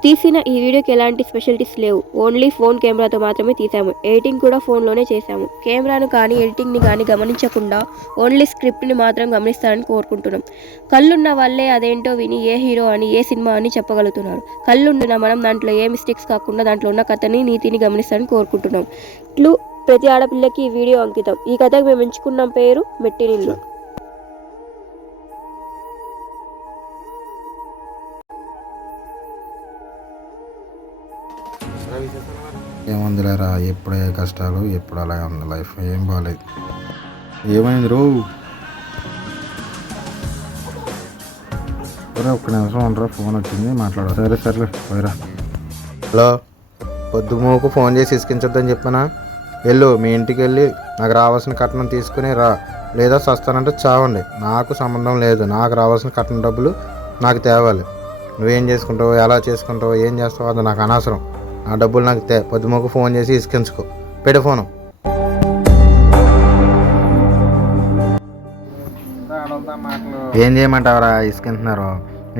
తీసిన ఈ వీడియోకి ఎలాంటి స్పెషాలిటీస్ లేవు. ఓన్లీ ఫోన్ కెమెరాతో మాత్రమే తీసాము. ఎడిటింగ్ కూడా ఫోన్లోనే చేశాము. కెమెరాను కానీ ఎడిటింగ్ని కానీ గమనించకుండా ఓన్లీ స్క్రిప్ట్ని మాత్రం గమనిస్తారని కోరుకుంటున్నాం. కళ్ళున్న వాళ్ళే అదేంటో విని ఏ హీరో అని ఏ సినిమా అని చెప్పగలుగుతున్నారు. కళ్ళుండిన మనం దాంట్లో ఏ మిస్టేక్స్ కాకుండా దాంట్లో ఉన్న కథని నీతిని గమనిస్తారని కోరుకుంటున్నాం. ఇట్లు ప్రతి ఆడపిల్లకి ఈ వీడియో అంకితం. ఈ కథకు మేము ఎంచుకున్న పేరు మెట్టినిల్లు. ఏముందిలేరా, ఎప్పుడే కష్టాలు, ఎప్పుడు అలాగే ఉంది లైఫ్. ఏం బాగాలేదు. ఏమైంది రో? ఒక్క నిమిషం ఉండరా, ఫోన్ వచ్చింది, మాట్లాడ. సరే పోయిరా. హలో, పొద్దుమోకు ఫోన్ చేసి ఇసుకించొద్దని చెప్పానా? వెళ్ళు, మీ ఇంటికి వెళ్ళి నాకు రావాల్సిన కట్నం తీసుకుని రా, లేదా సస్తానంటే చావండి. నాకు సంబంధం లేదు. నాకు రావాల్సిన కట్నం డబ్బులు నాకు తేవాలి. నువ్వేం చేసుకుంటావు, ఎలా చేసుకుంటావు, ఏం చేస్తావు అది నాకు అనవసరం. ఆ డబ్బులు నాకు పొద్దుమోకు ఫోన్ చేసి ఇసుకించుకో. పెట్టే ఫోను. ఏం చేయమంటావరా? ఇసుకింటున్నారు.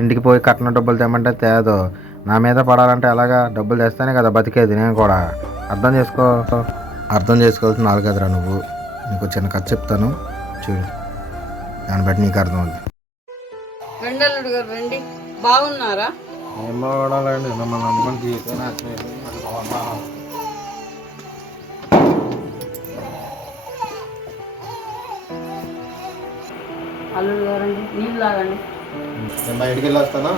ఇంటికి పోయి కట్నం డబ్బులు తెమ్మంటే తేదో. నా మీద పడాలంటే ఎలాగా? డబ్బులు తెస్తేనే కదా బతికేది. నేను కూడా అర్థం చేసుకోవాల్సిన నాలుగు కదరా నువ్వు. నీకు చిన్న కథ చెప్తాను చూడు, దాన్ని బట్టి నీకు అర్థం అవుతుంది. బాగున్నారా? ఏం బాగుండాలండి, మమ్మల్ని నమ్ముకొని అల్లుడు గారండి, నీళ్ళు తాగండి. నేను బయటికి వెళ్ళి వస్తానా?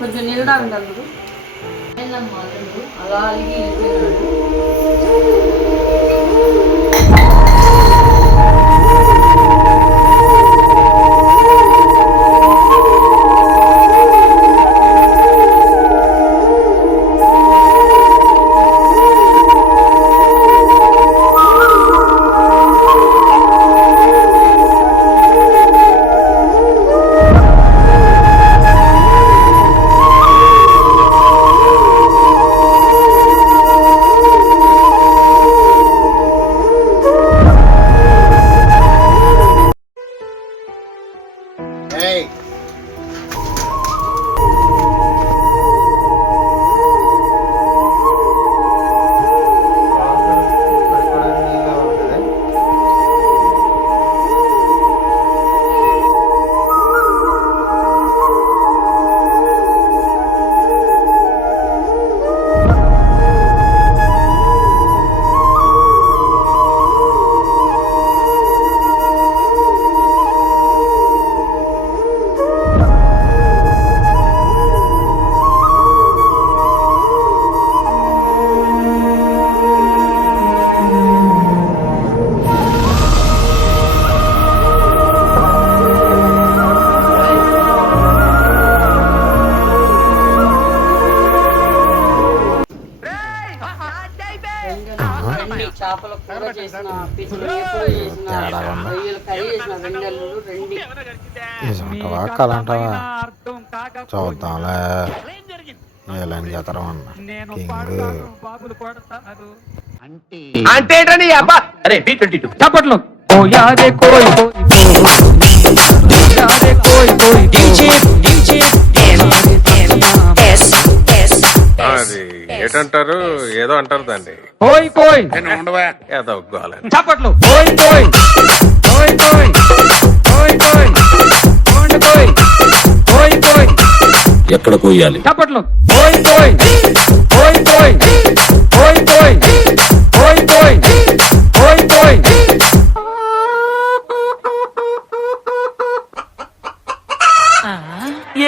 కొంచెం నీళ్ళు తాగండి అల్లుడు. అలా అలిగి వెళ్ళిపోయినాడు. చేపల కూర చేసిన, పిచ్చులు చేసిన, రొయ్యలు కర్రీ చేసిన, వెన్నెల్లు రెండు. కలంటావా? చూద్దాంలే. ఏలని చేతరం అన్న అంటే చప్పట్లు. ఏంటంటారు? ఏదో అంటారు దాన్ని. ఏదో చప్పట్లు. ఎక్కడ కోయాలి? చప్పట్లు.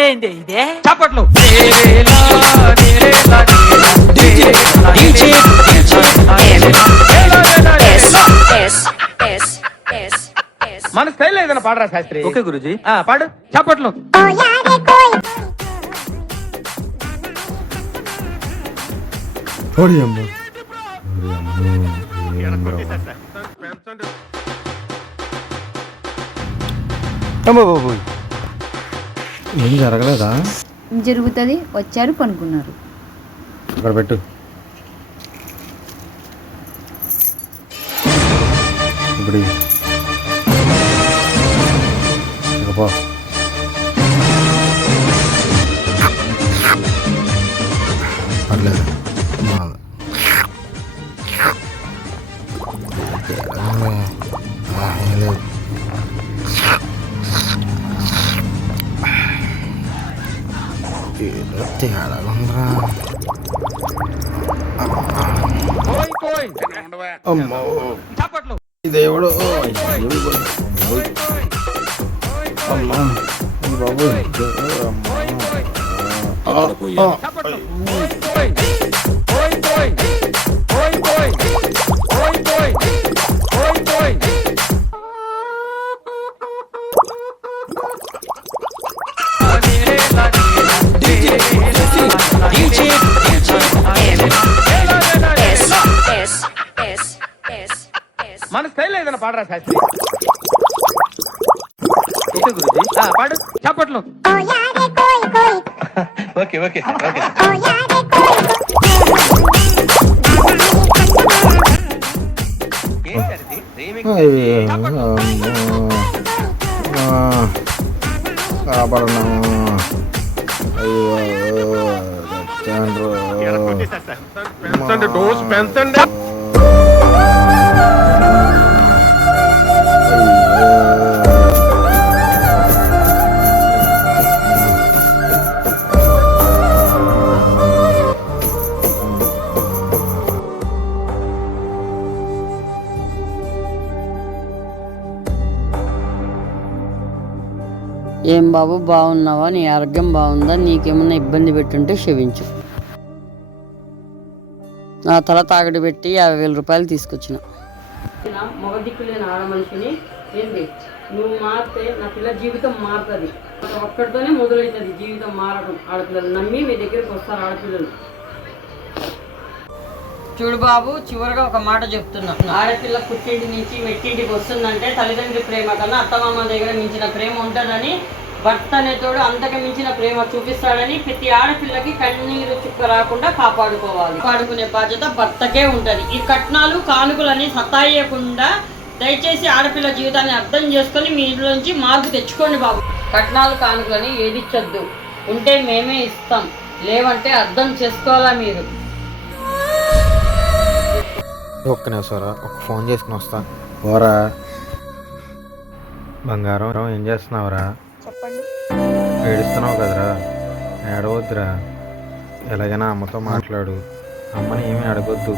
ఏంటి ఇదే? చప్పట్లు. మన స్టైల్ ఏదైనా పాడరా శాస్త్రి? ఓకే గురుజీ, పాడు. చప్పట్లు. ఏం జరగలేదా? జరుగుతుంది. వచ్చారు, కొనుక్కున్నారు. అక్కడ పెట్టు. ఇప్పుడు పో. పర్లేదు ఏం లేదు. ఏదో తేడా ఉందిరా. అమ్మో దేవుడు అమ్మా బాబు ఎక్కడ కొయ్యాలి మన స్టైల్ ఏదైనా పాడరా శాస్త్రి. ఓకే గురుజీ, పాడు చప్పట్లు. Okay okay okay. కాపాడను. పెంచండి, డోస్ పెంచండి. ఏం బాబు బాగున్నావా? నీ ఆరోగ్యం బాగుందా? నీకేమన్నా ఇబ్బంది పెట్టుంటే క్షమించు. నా తల తాగడి పెట్టి 50,000 రూపాయలు తీసుకొచ్చిన. మగ దిక్కులేని ఆడ మనిషిని ఏంటి నువ్వు మారితే నా పిల్ల జీవితం మారుతుంది. ఒక్కడితోనే మొదలవుతుంది జీవితం మారడం. ఆడపిల్లలు నమ్మి మీ దగ్గరికి వస్తారు ఆడపిల్లలు. చూడు బాబు, చివరిగా ఒక మాట చెప్తున్నా. ఆడపిల్ల పుట్టింటి నుంచి మెట్టింటికి వస్తుందంటే తల్లిదండ్రుల ప్రేమ కన్నా అత్తమామ దగ్గర మించిన ప్రేమ ఉంటుందని, భర్త అనేతోడు అంతకు మించిన ప్రేమ చూపిస్తాడని ప్రతి ఆడపిల్లకి కన్నీరు చుక్క రాకుండా కాపాడుకోవాలి. కాపాడుకునే బాధ్యత భర్తకే ఉంటది. ఈ కట్నాలు కానుకలని సతాయకుండా దయచేసి ఆడపిల్ల జీవితాన్ని అర్థం చేసుకొని మీ ఇంట్లోంచి మార్పు తెచ్చుకోండి బాబు. కట్నాలు కానుకలని ఏది ఇచ్చొద్దు. ఉంటే మేమే ఇస్తాం, లేవంటే అర్థం చేసుకోవాలా మీరు. ఒక్క నిమిషంరా, ఒక ఫోన్ చేసుకుని వస్తా. పోరా బంగారం, ఏం చేస్తున్నావురా? ఏడుస్తున్నావు కదరా, ఏడవద్దురా. ఎలాగైనా అమ్మతో మాట్లాడు. అమ్మని ఏమీ అడగొద్దు.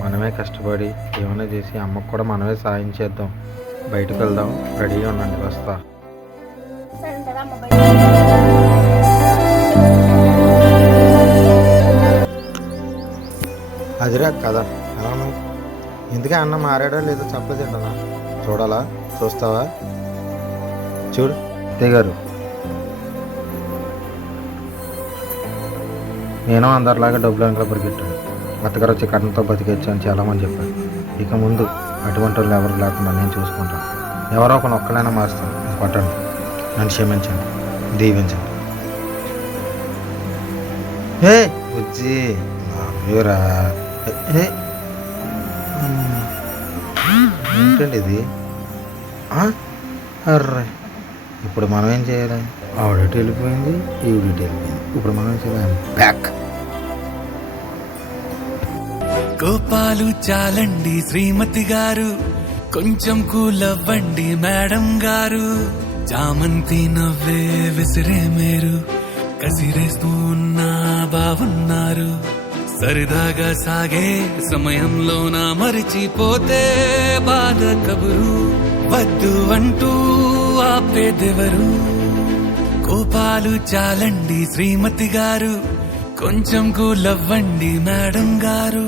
మనమే కష్టపడి ఏమైనా చేసి అమ్మకు కూడా మనమే సాయం చేద్దాం. బయటకు వెళ్దాం, రెడీగా ఉండండి, వస్తా. అదిరా కదా, ఎలా ఉన్నావు? ఎందుకే అన్న మారాడో లేదో చెప్పలేదంటనా? చూడాలా? చూస్తావా? చూడు గారు, నేను అందరిలాగా డబ్బులు వెనక పరిగెట్టాను. అత్తగారు వచ్చి కట్నంతో బతికొచ్చు అని చాలామంది చెప్పారు. ఇక ముందు అటువంటి వాళ్ళు ఎవరు లేకుండా నేను చూసుకుంటాను. ఎవరో ఒక ఒక్కలైనా మారుస్తాను. కొట్టండి, నన్ను క్షమించండి, దీవించండి. ఏ బుజ్జి నారా, ఏంటండి ఇది? అర్రే, ఇప్పుడు మనం ఏం చేయాలి? ఆవిడటి వెళ్ళిపోయింది, ఈవిడటి వెళ్ళిపోయింది. ఇప్పుడు మనం ఏం చేయాలి? బ్యాక్. కోపాలు చాలండి శ్రీమతి గారు, కొంచెం కూలవ్వండి మేడం గారు. చామంతి నవ్వే విసిరే మేరు, కసిరేస్తూ ఉన్నా బావున్నారు. సరదాగా సాగే సమయంలోన మరిచిపోతే బాధ కబురు. వద్దు అంటూ ఆపేదెవరు? కోపాలు చాలండి శ్రీమతి గారు, కొంచెం కూలవ్వండి మేడం గారు.